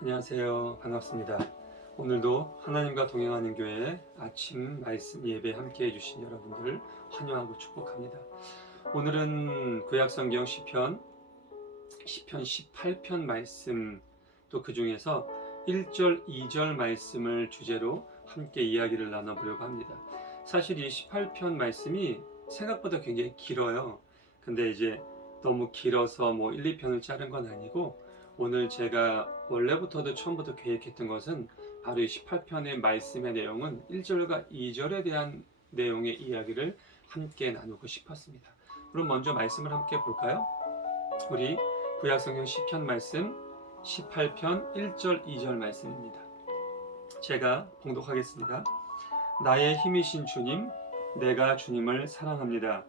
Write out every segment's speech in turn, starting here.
안녕하세요. 반갑습니다. 오늘도 하나님과 동행하는 교회 아침 말씀 예배 함께 해주신 여러분들을 환영하고 축복합니다. 오늘은 구약성경 시편 18편 말씀, 또 그 중에서 1절, 2절 말씀을 주제로 함께 이야기를 나눠보려고 합니다. 사실 이 18편 말씀이 생각보다 굉장히 길어요. 근데 이제 너무 길어서 1, 2편을 자른 건 아니고, 오늘 제가 원래부터도 처음부터 계획했던 것은 바로 이 18편의 말씀의 내용은 1절과 2절에 대한 내용의 이야기를 함께 나누고 싶었습니다. 그럼 먼저 말씀을 함께 볼까요? 우리 구약성경 시편 말씀 18편 1절 2절 말씀입니다. 제가 봉독하겠습니다. 나의 힘이신 주님, 내가 주님을 사랑합니다.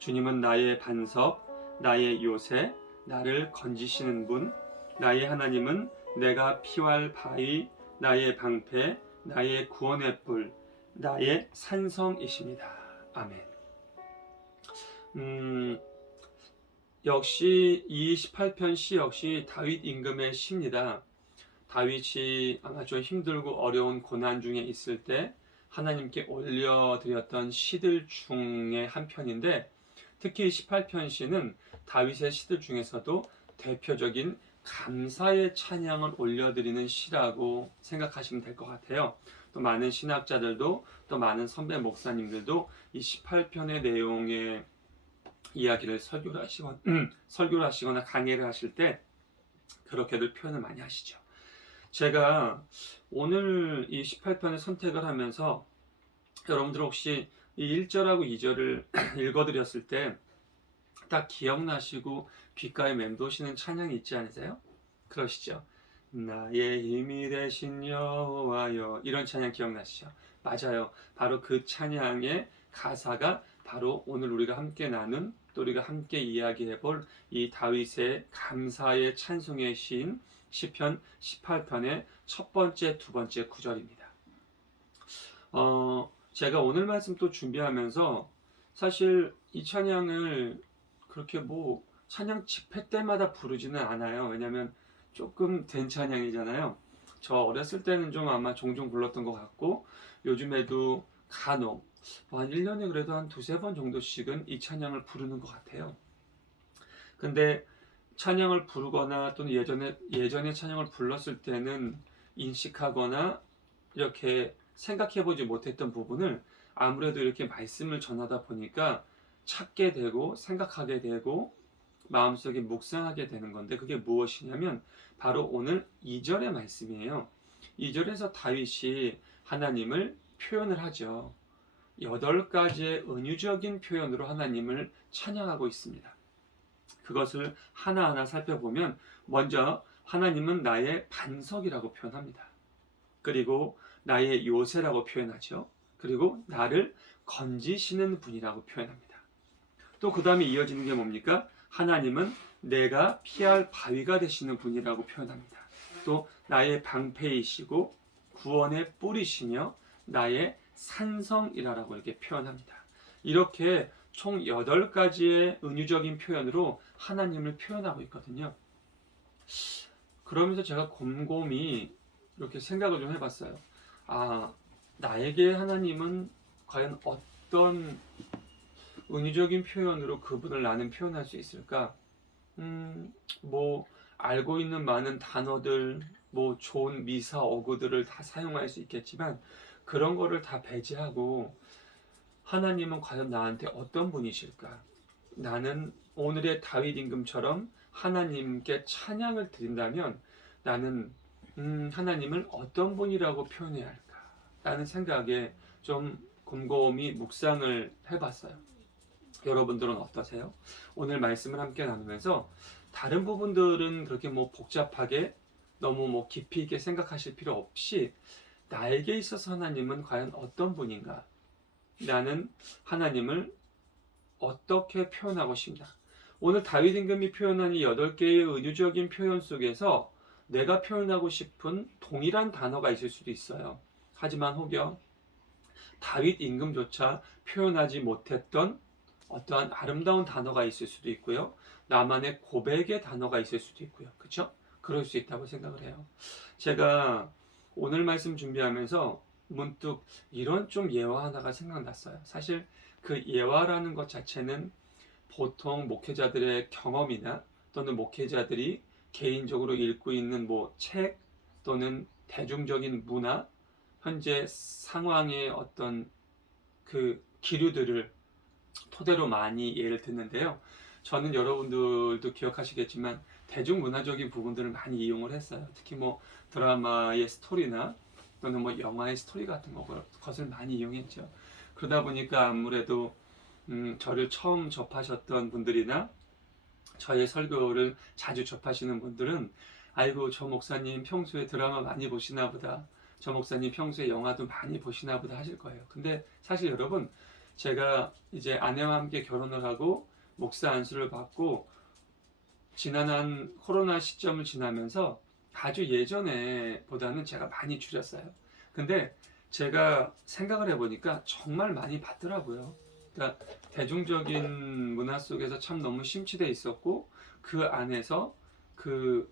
주님은 나의 반석, 나의 요새, 나를 건지시는 분, 나의 하나님은 내가 피할 바위, 나의 방패, 나의 구원의 뿔, 나의 산성이십니다. 아멘. 역시 이 18편 시 역시 다윗 임금의 시입니다. 다윗이 아마 좀 힘들고 어려운 고난 중에 있을 때 하나님께 올려드렸던 시들 중에 한 편인데, 특히 18편 시는 다윗의 시들 중에서도 대표적인 감사의 찬양을 올려드리는 시라고 생각하시면 될 것 같아요. 또 많은 신학자들도, 또 많은 선배 목사님들도 이 18편의 내용의 이야기를 설교를 하시거나 강의를 하실 때 그렇게들 표현을 많이 하시죠. 제가 오늘 이 18편을 선택을 하면서 여러분들 혹시 이 1절하고 2절을 읽어드렸을 때 딱 기억나시고 귓가에 맴도시는 찬양이 있지 않으세요? 그러시죠? 나의 힘이 되신 여호와여, 이런 찬양 기억나시죠? 맞아요. 바로 그 찬양의 가사가 바로 오늘 우리가 함께 나눈, 또 우리가 함께 이야기해 볼 이 다윗의 감사의 찬송의 시인 시편 18편의 첫 번째, 두 번째 구절입니다. 제가 오늘 말씀 또 준비하면서 사실 이 찬양을 그렇게 찬양 집회 때마다 부르지는 않아요. 왜냐면 조금 된 찬양이잖아요. 저 어렸을 때는 좀 아마 종종 불렀던 것 같고, 요즘에도 간혹 한 1년에 그래도 한 두세 번 정도씩은 이 찬양을 부르는 것 같아요. 근데 찬양을 부르거나 또는 예전에 찬양을 불렀을 때는 인식하거나 이렇게 생각해보지 못했던 부분을 아무래도 이렇게 말씀을 전하다 보니까 찾게 되고 생각하게 되고 마음속에 묵상하게 되는 건데, 그게 무엇이냐면 바로 오늘 2절의 말씀이에요. 2절에서 다윗이 하나님을 표현을 하죠. 8가지의 은유적인 표현으로 하나님을 찬양하고 있습니다. 그것을 하나하나 살펴보면, 먼저 하나님은 나의 반석이라고 표현합니다. 그리고 나의 요새라고 표현하죠. 그리고 나를 건지시는 분이라고 표현합니다. 또 그 다음에 이어지는 게 뭡니까? 하나님은 내가 피할 바위가 되시는 분이라고 표현합니다. 또 나의 방패이시고 구원의 뿔이시며 나의 산성이라고 이렇게 표현합니다. 이렇게 총 8가지의 은유적인 표현으로 하나님을 표현하고 있거든요. 그러면서 제가 곰곰이 이렇게 생각을 좀 해봤어요. 나에게 하나님은 과연 어떤 은유적인 표현으로 그분을 나는 표현할 수 있을까? 알고 있는 많은 단어들, 좋은 미사 어구들을 다 사용할 수 있겠지만, 그런 거를 다 배제하고 하나님은 과연 나한테 어떤 분이실까? 나는 오늘의 다윗 임금처럼 하나님께 찬양을 드린다면 나는 하나님을 어떤 분이라고 표현해야 할까? 라는 생각에 좀 곰곰이 묵상을 해봤어요. 여러분들은 어떠세요? 오늘 말씀을 함께 나누면서 다른 부분들은 그렇게 복잡하게 너무 깊이 있게 생각하실 필요 없이, 나에게 있어서 하나님은 과연 어떤 분인가? 나는 하나님을 어떻게 표현하고 싶나? 오늘 다윗 임금이 표현한 이 8개의 은유적인 표현 속에서 내가 표현하고 싶은 동일한 단어가 있을 수도 있어요. 하지만 혹여 다윗 임금조차 표현하지 못했던 어떠한 아름다운 단어가 있을 수도 있고요. 나만의 고백의 단어가 있을 수도 있고요. 그렇죠? 그럴 수 있다고 생각을 해요. 제가 오늘 말씀 준비하면서 문득 이런 좀 예화 하나가 생각났어요. 사실 그 예화라는 것 자체는 보통 목회자들의 경험이나 또는 목회자들이 개인적으로 읽고 있는 뭐 책 또는 대중적인 문화, 현재 상황의 어떤 그 기류들을 토대로 많이 예를 듣는데요. 저는 여러분들도 기억하시겠지만 대중문화적인 부분들을 많이 이용을 했어요. 특히 뭐 드라마의 스토리나 또는 뭐 영화의 스토리 같은 것을 많이 이용했죠. 그러다 보니까 아무래도 저를 처음 접하셨던 분들이나 저의 설교를 자주 접하시는 분들은 아이고 저 목사님 평소에 드라마 많이 보시나 보다. 저 목사님 평소에 영화도 많이 보시나 보다 하실 거예요. 근데 사실 여러분 제가 이제 아내와 함께 결혼을 하고 목사 안수를 받고 지난한 코로나 시점을 지나면서 아주 예전에 보다는 제가 많이 줄였어요. 근데 제가 생각을 해보니까 정말 많이 봤더라고요. 그러니까 대중적인 문화 속에서 참 너무 심취돼 있었고 그 안에서 그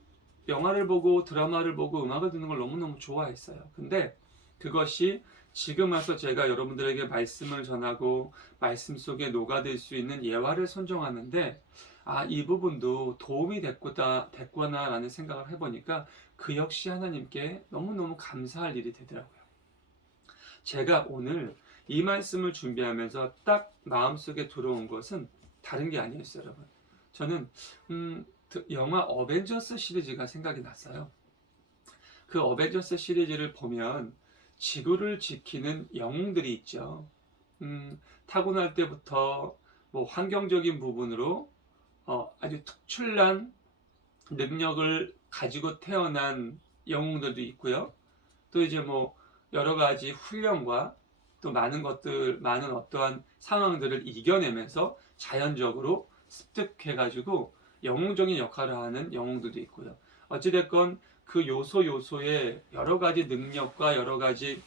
영화를 보고 드라마를 보고 음악을 듣는 걸 너무너무 좋아했어요. 근데 그것이 지금 와서 제가 여러분들에게 말씀을 전하고 말씀 속에 녹아들 수 있는 예화를 선정하는데 이 부분도 도움이 됐구나라는 생각을 해보니까 그 역시 하나님께 너무너무 감사할 일이 되더라고요. 제가 오늘 이 말씀을 준비하면서 딱 마음속에 들어온 것은 다른 게 아니었어요, 여러분. 저는 영화 어벤져스 시리즈가 생각이 났어요. 그 어벤져스 시리즈를 보면 지구를 지키는 영웅들이 있죠. 타고날 때부터 뭐 환경적인 부분으로 아주 특출난 능력을 가지고 태어난 영웅들도 있고요. 또 이제 뭐 여러 가지 훈련과 또 많은 어떠한 상황들을 이겨내면서 자연적으로 습득해가지고 영웅적인 역할을 하는 영웅들도 있고요. 어찌됐건 그 요소에 여러 가지 능력과 여러 가지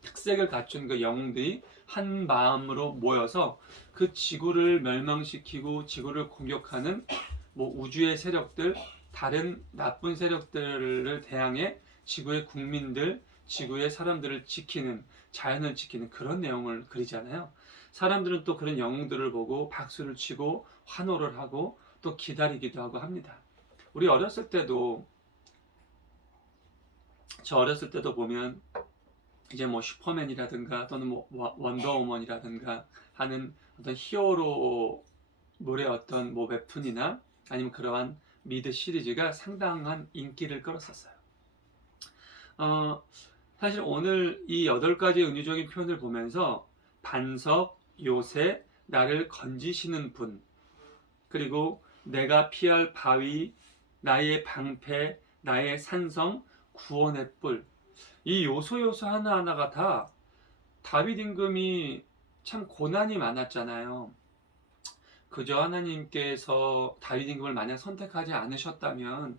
특색을 갖춘 그 영웅들이 한 마음으로 모여서 그 지구를 멸망시키고 지구를 공격하는 뭐 우주의 세력들, 다른 나쁜 세력들을 대항해 지구의 국민들, 지구의 사람들을 지키는, 자연을 지키는 그런 내용을 그리잖아요. 사람들은 또 그런 영웅들을 보고 박수를 치고 환호를 하고 또 기다리기도 하고 합니다. 우리 저 어렸을 때도 보면 이제 뭐 슈퍼맨이라든가 또는 뭐 원더우먼이라든가 하는 어떤 히어로물의 어떤 뭐 웹툰이나 아니면 그러한 미드 시리즈가 상당한 인기를 끌었었어요. 어, 사실 오늘 이 8가지 은유적인 표현을 보면서 반석, 요새, 나를 건지시는 분, 그리고 내가 피할 바위, 나의 방패, 나의 산성, 구원의 뿔, 이 요소 하나하나가 다 다윗 임금이 참 고난이 많았잖아요. 그저 하나님께서 다윗 임금을 만약 선택하지 않으셨다면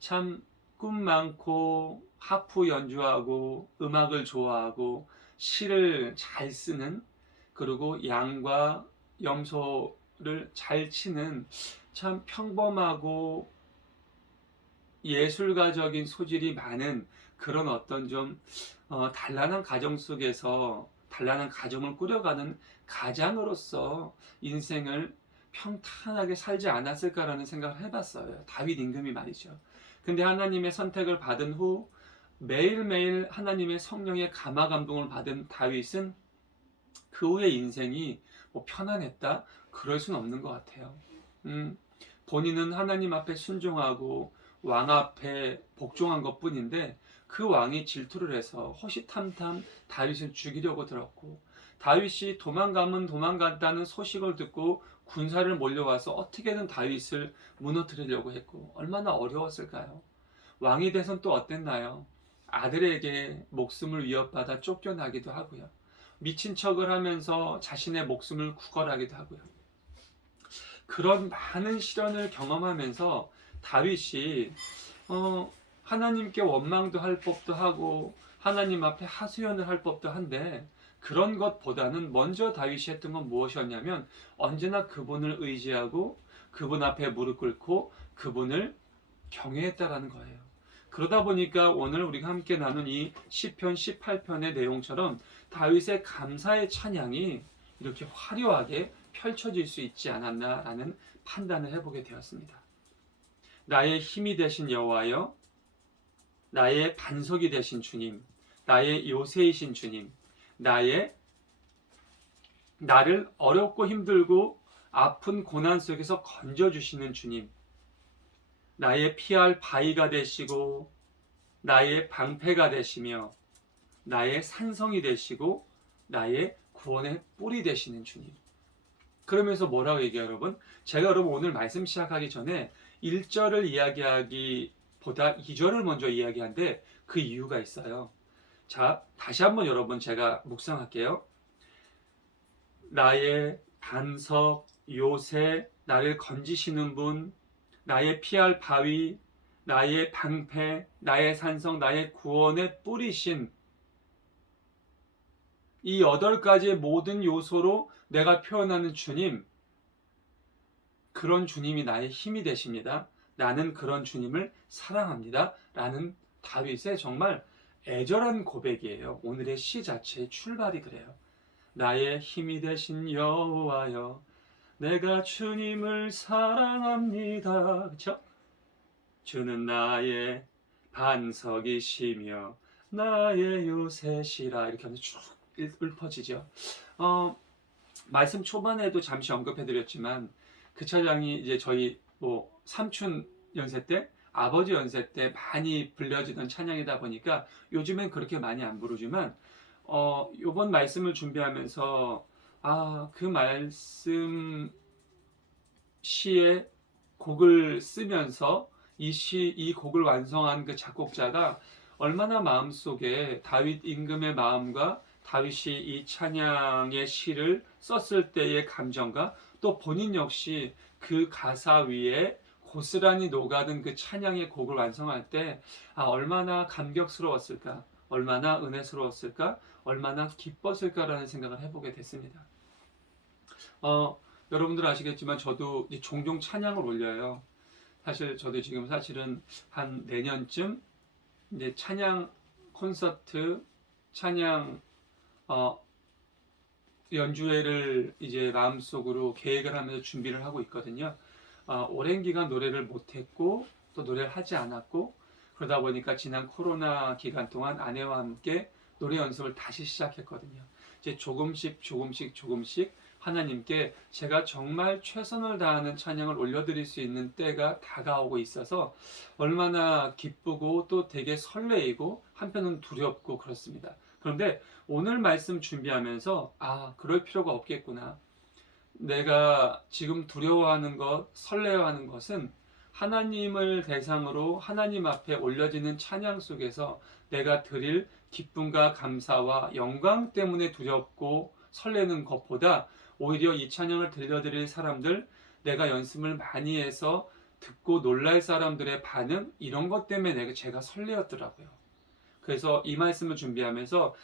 참 꿈 많고 하프 연주하고 음악을 좋아하고 시를 잘 쓰는, 그리고 양과 염소를 잘 치는 참 평범하고 예술가적인 소질이 많은 그런 어떤 좀 단란한 가정 속에서 단란한 가정을 꾸려가는 가장으로서 인생을 평탄하게 살지 않았을까라는 생각을 해봤어요. 다윗 임금이 말이죠. 근데 하나님의 선택을 받은 후 매일매일 하나님의 성령의 감화 감동을 받은 다윗은 그 후의 인생이 뭐 편안했다? 그럴 수는 없는 것 같아요. 본인은 하나님 앞에 순종하고 왕 앞에 복종한 것 뿐인데 그 왕이 질투를 해서 호시탐탐 다윗을 죽이려고 들었고, 다윗이 도망가면 도망간다는 소식을 듣고 군사를 몰려와서 어떻게든 다윗을 무너뜨리려고 했고, 얼마나 어려웠을까요? 왕이 돼선 또 어땠나요? 아들에게 목숨을 위협받아 쫓겨나기도 하고요. 미친 척을 하면서 자신의 목숨을 구걸하기도 하고요. 그런 많은 시련을 경험하면서 다윗이 하나님께 원망도 할 법도 하고 하나님 앞에 하소연을 할 법도 한데, 그런 것보다는 먼저 다윗이 했던 건 무엇이었냐면 언제나 그분을 의지하고 그분 앞에 무릎 꿇고 그분을 경외했다라는 거예요. 그러다 보니까 오늘 우리가 함께 나눈 이 시편 18편의 내용처럼 다윗의 감사의 찬양이 이렇게 화려하게 펼쳐질 수 있지 않았나라는 판단을 해보게 되었습니다. 나의 힘이 되신 여호와여, 나의 반석이 되신 주님, 나의 요새이신 주님, 나를 어렵고 힘들고 아픈 고난 속에서 건져주시는 주님, 나의 피할 바위가 되시고 나의 방패가 되시며 나의 산성이 되시고 나의 구원의 뿌리 되시는 주님. 그러면서 뭐라고 얘기해요, 여러분? 제가 여러분 오늘 말씀 시작하기 전에 1절을 이야기하기보다 2절을 먼저 이야기하는데 그 이유가 있어요. 자, 다시 한번 여러분 제가 묵상할게요. 나의 반석, 요새, 나를 건지시는 분, 나의 피할 바위, 나의 방패, 나의 산성, 나의 구원의 뿌리신 이 8가지의 모든 요소로 내가 표현하는 주님, 그런 주님이 나의 힘이 되십니다. 나는 그런 주님을 사랑합니다. 라는 다윗의 정말 애절한 고백이에요. 오늘의 시 자체의 출발이 그래요. 나의 힘이 되신 여호와여, 내가 주님을 사랑합니다. 그렇죠? 주는 나의 반석이시며 나의 요새시라. 이렇게 하면 쭉 읊어지죠. 말씀 초반에도 잠시 언급해드렸지만 그 찬양이 이제 저희 삼촌 연세 때, 아버지 연세 때 많이 불려지던 찬양이다 보니까 요즘엔 그렇게 많이 안 부르지만 요번 말씀을 준비하면서 그 말씀 시에 곡을 쓰면서 이 곡을 완성한 그 작곡자가 얼마나 마음속에 다윗 임금의 마음과 다윗이 이 찬양의 시를 썼을 때의 감정과 또 본인 역시 그 가사 위에 고스란히 녹아든 그 찬양의 곡을 완성할 때 얼마나 감격스러웠을까, 얼마나 은혜스러웠을까, 얼마나 기뻤을까라는 생각을 해보게 됐습니다. 여러분들 아시겠지만 저도 종종 찬양을 올려요. 사실 저도 지금 사실은 한 내년쯤 이제 찬양 콘서트, 찬양 연주회를 이제 마음속으로 계획을 하면서 준비를 하고 있거든요. 오랜 기간 노래를 못했고 또 노래를 하지 않았고 그러다 보니까 지난 코로나 기간 동안 아내와 함께 노래 연습을 다시 시작했거든요. 이제 조금씩 하나님께 제가 정말 최선을 다하는 찬양을 올려드릴 수 있는 때가 다가오고 있어서 얼마나 기쁘고 또 되게 설레이고 한편은 두렵고 그렇습니다. 그런데 오늘 말씀 준비하면서 그럴 필요가 없겠구나. 내가 지금 두려워하는 것, 설레어하는 것은 하나님을 대상으로 하나님 앞에 올려지는 찬양 속에서 내가 드릴 기쁨과 감사와 영광 때문에 두렵고 설레는 것보다 오히려 이 찬양을 들려드릴 사람들, 내가 연습을 많이 해서 듣고 놀랄 사람들의 반응, 이런 것 때문에 제가 설레었더라고요. 그래서 이 말씀을 준비하면서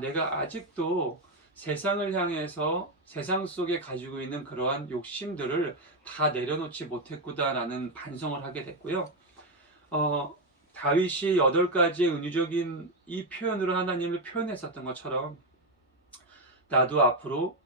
내가 아직도 세상을 향해서 세상 속에 가지고 있는 그러한 욕심들을 다 내려놓지 못했구나라는 반성을 하게 됐고요. 다윗이 8가지의 은유적인 이 표현으로 하나님을 표현했었던 것처럼 나도 앞으로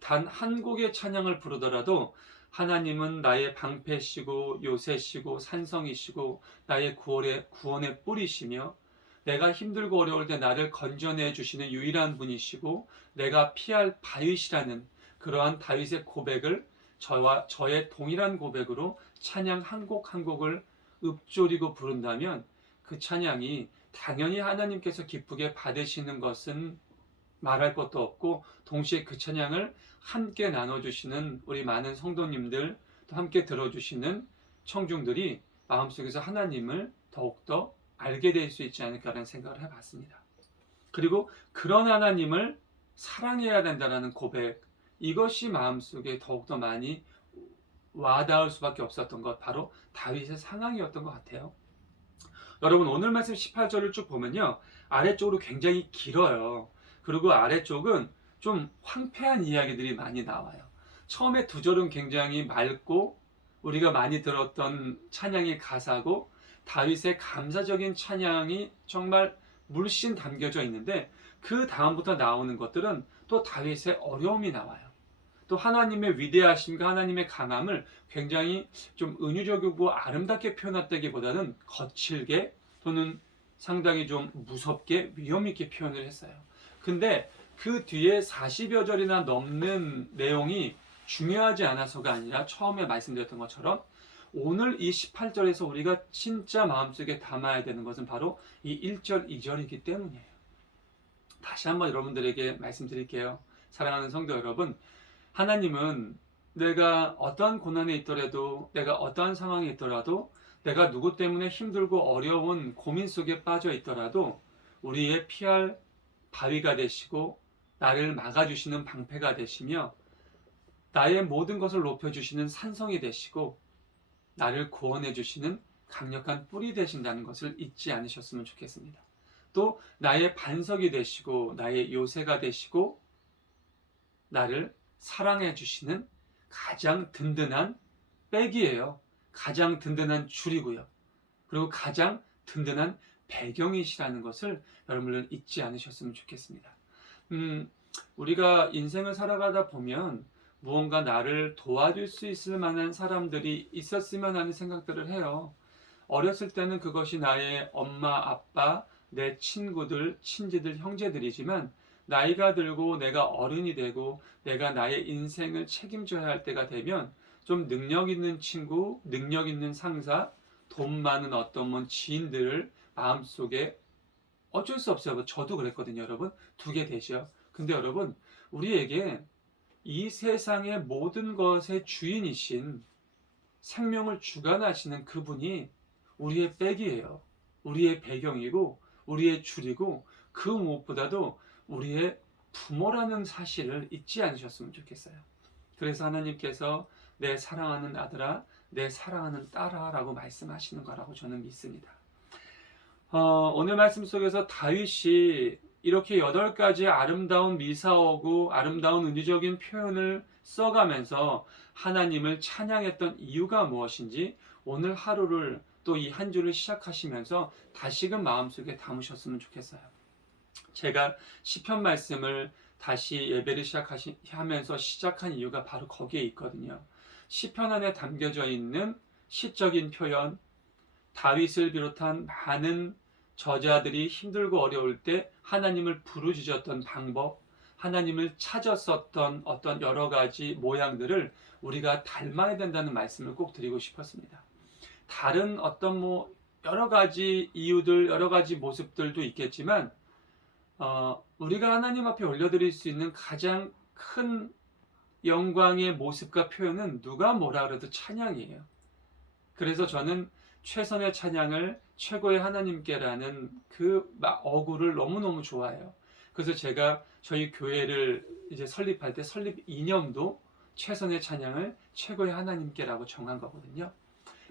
단 한 곡의 찬양을 부르더라도 하나님은 나의 방패시고 요새시고 산성이시고 나의 구원의 뿌리시며 내가 힘들고 어려울 때 나를 건져내 주시는 유일한 분이시고 내가 피할 바위시라는 그러한 다윗의 고백을 저의 동일한 고백으로 찬양 한 곡 한 곡을 읊조리고 부른다면 그 찬양이 당연히 하나님께서 기쁘게 받으시는 것은 말할 것도 없고 동시에 그 찬양을 함께 나눠주시는 우리 많은 성도님들 또 함께 들어주시는 청중들이 마음속에서 하나님을 더욱더 알게 될 수 있지 않을까라는 생각을 해봤습니다. 그리고 그런 하나님을 사랑해야 된다는 고백, 이것이 마음속에 더욱더 많이 와닿을 수밖에 없었던 것, 바로 다윗의 상황이었던 것 같아요. 여러분 오늘 말씀 18절을 쭉 보면요, 아래쪽으로 굉장히 길어요. 그리고 아래쪽은 좀 황폐한 이야기들이 많이 나와요. 처음에 2절은 굉장히 맑고 우리가 많이 들었던 찬양의 가사고, 다윗의 감사적인 찬양이 정말 물씬 담겨져 있는데, 그 다음부터 나오는 것들은 또 다윗의 어려움이 나와요. 또 하나님의 위대하심과 하나님의 강함을 굉장히 좀 은유적이고 아름답게 표현했다기보다는 거칠게 또는 상당히 좀 무섭게 위험 있게 표현을 했어요. 근데 그 뒤에 40여 절이나 넘는 내용이 중요하지 않아서가 아니라 처음에 말씀드렸던 것처럼 오늘 이 18절에서 우리가 진짜 마음속에 담아야 되는 것은 바로 이 1절, 2절이기 때문이에요. 다시 한번 여러분들에게 말씀드릴게요. 사랑하는 성도 여러분, 하나님은 내가 어떠한 고난에 있더라도, 내가 어떠한 상황에 있더라도, 내가 누구 때문에 힘들고 어려운 고민 속에 빠져 있더라도 우리의 피할 바위가 되시고 나를 막아주시는 방패가 되시며 나의 모든 것을 높여주시는 산성이 되시고 나를 구원해 주시는 강력한 뿔이 되신다는 것을 잊지 않으셨으면 좋겠습니다. 또 나의 반석이 되시고 나의 요새가 되시고 나를 사랑해 주시는 가장 든든한 백이에요. 가장 든든한 줄이고요. 그리고 가장 든든한 배경이시라는 것을 여러분들은 잊지 않으셨으면 좋겠습니다. 우리가 인생을 살아가다 보면 무언가 나를 도와줄 수 있을 만한 사람들이 있었으면 하는 생각들을 해요. 어렸을 때는 그것이 나의 엄마, 아빠, 내 친구들, 친지들, 형제들이지만 나이가 들고 내가 어른이 되고 내가 나의 인생을 책임져야 할 때가 되면 좀 능력 있는 친구, 능력 있는 상사, 돈 많은 어떤 지인들을 마음속에 어쩔 수 없어요. 저도 그랬거든요, 여러분. 두게 되죠. 근데 여러분, 우리에게 이 세상의 모든 것의 주인이신 생명을 주관하시는 그분이 우리의 백이에요. 우리의 배경이고 우리의 줄이고 그 무엇보다도 우리의 부모라는 사실을 잊지 않으셨으면 좋겠어요. 그래서 하나님께서 내 사랑하는 아들아, 내 사랑하는 딸아 라고 말씀하시는 거라고 저는 믿습니다. 오늘 말씀 속에서 다윗이 이렇게 8가지 아름다운 미사오고 아름다운 은유적인 표현을 써가면서 하나님을 찬양했던 이유가 무엇인지 오늘 하루를 또 이 한 주를 시작하시면서 다시금 마음속에 담으셨으면 좋겠어요. 제가 시편 말씀을 다시 예배를 하면서 시작한 이유가 바로 거기에 있거든요. 시편 안에 담겨져 있는 시적인 표현, 다윗을 비롯한 많은 저자들이 힘들고 어려울 때 하나님을 부르짖었던 방법, 하나님을 찾았었던 어떤 여러 가지 모양들을 우리가 닮아야 된다는 말씀을 꼭 드리고 싶었습니다. 다른 어떤 여러 가지 이유들, 여러 가지 모습들도 있겠지만 우리가 하나님 앞에 올려드릴 수 있는 가장 큰 영광의 모습과 표현은 누가 뭐라 그래도 찬양이에요. 그래서 저는 최선의 찬양을 최고의 하나님께라는 그 어구를 너무너무 좋아해요. 그래서 제가 저희 교회를 이제 설립할 때 설립 이념도 최선의 찬양을 최고의 하나님께라고 정한 거거든요.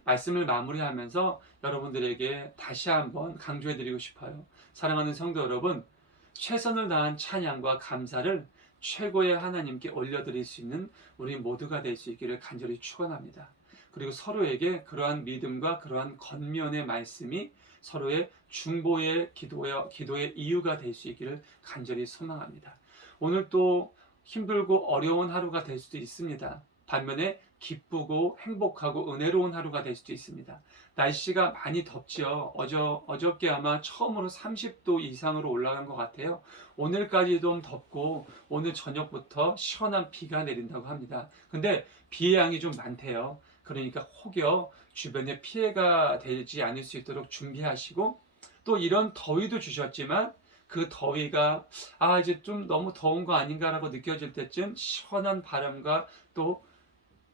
말씀을 마무리하면서 여러분들에게 다시 한번 강조해드리고 싶어요. 사랑하는 성도 여러분, 최선을 다한 찬양과 감사를 최고의 하나님께 올려드릴 수 있는 우리 모두가 될 수 있기를 간절히 축원합니다. 그리고 서로에게 그러한 믿음과 그러한 권면의 말씀이 서로의 중보의 기도의 이유가 될 수 있기를 간절히 소망합니다. 오늘 또 힘들고 어려운 하루가 될 수도 있습니다. 반면에 기쁘고 행복하고 은혜로운 하루가 될 수도 있습니다. 날씨가 많이 덥지요. 어저께 아마 처음으로 30도 이상으로 올라간 것 같아요. 오늘까지 좀 덥고 오늘 저녁부터 시원한 비가 내린다고 합니다. 근데 비의 양이 좀 많대요. 그러니까 혹여 주변에 피해가 되지 않을 수 있도록 준비하시고, 또 이런 더위도 주셨지만 그 더위가 이제 좀 너무 더운 거 아닌가라고 느껴질 때쯤 시원한 바람과 또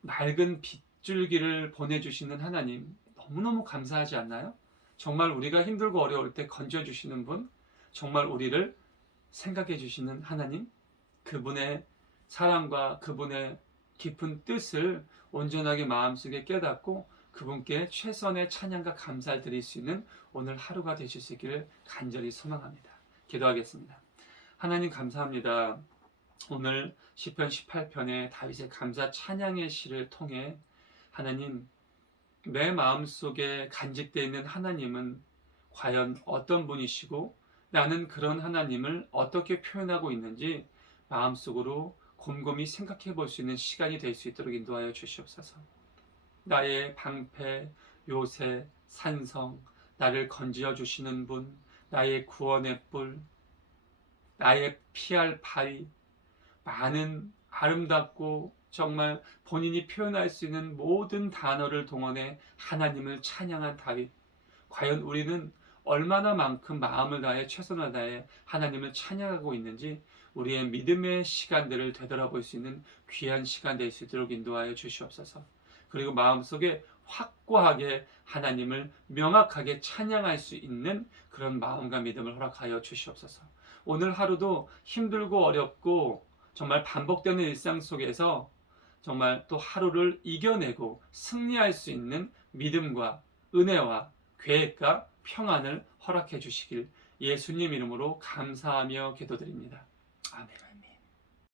맑은 빗줄기를 보내주시는 하나님, 너무너무 감사하지 않나요? 정말 우리가 힘들고 어려울 때 건져주시는 분, 정말 우리를 생각해 주시는 하나님, 그분의 사랑과 그분의 깊은 뜻을 온전하게 마음속에 깨닫고 그분께 최선의 찬양과 감사를 드릴 수 있는 오늘 하루가 되실 수 있기를 간절히 소망합니다. 기도하겠습니다. 하나님 감사합니다. 오늘 시편 18편의 다윗의 감사 찬양의 시를 통해 하나님, 내 마음속에 간직되어 있는 하나님은 과연 어떤 분이시고 나는 그런 하나님을 어떻게 표현하고 있는지 마음속으로 곰곰이 생각해 볼 수 있는 시간이 될 수 있도록 인도하여 주시옵소서. 나의 방패, 요새, 산성, 나를 건지어 주시는 분, 나의 구원의 뿔, 나의 피할 바위, 많은 아름답고 정말 본인이 표현할 수 있는 모든 단어를 동원해 하나님을 찬양한 다윗. 과연 우리는 얼마나 만큼 마음을 다해 최선을 다해 하나님을 찬양하고 있는지 우리의 믿음의 시간들을 되돌아볼 수 있는 귀한 시간 될 수 있도록 인도하여 주시옵소서. 그리고 마음속에 확고하게 하나님을 명확하게 찬양할 수 있는 그런 마음과 믿음을 허락하여 주시옵소서. 오늘 하루도 힘들고 어렵고 정말 반복되는 일상 속에서 정말 또 하루를 이겨내고 승리할 수 있는 믿음과 은혜와 계획과 평안을 허락해 주시길 예수님 이름으로 감사하며 기도드립니다. 아멘.